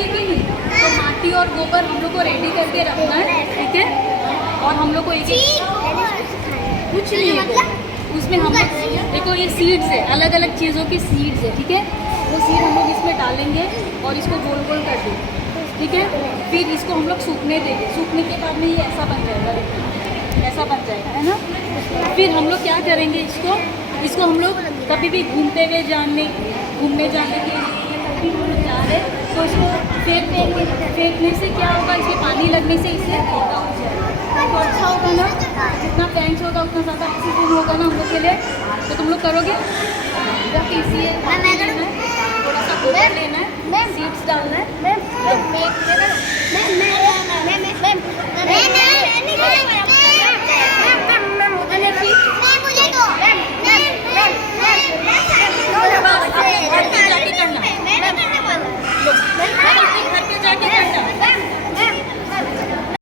है कि नहीं? तो माटी और गोबर हम लोग को रेडी करके रखना है, ठीक है। और हम लोग को एक कुछ नहीं है उसमें, हम देखो ये सीड्स है, अलग अलग चीज़ों की सीड्स है, ठीक है। वो सीड हम लोग इसमें डालेंगे और इसको गोल गोल कर देंगे, ठीक है। फिर इसको हम लोग सूखने देंगे, सूखने के बाद में ये ऐसा बन जाएगा, देखिए ऐसा बन जाएगा, है ना। फिर हम लोग क्या करेंगे, इसको हम लोग कभी भी घूमने जाने के लिए कभी हम लोग जा रहे तो इसको फेंकने से क्या होगा, इसमें पानी लगने से इससे पौधा हो जाएगा, तो अच्छा होगा ना। जितना प्लांट्स होगा उतना ज़्यादा ऑक्सीजन होगा ना हम लोग के लिए। तो तुम लोग करोगे? बहुत ईजी है, थोड़ा सा गोबर लेना है, सीड्स डालना है,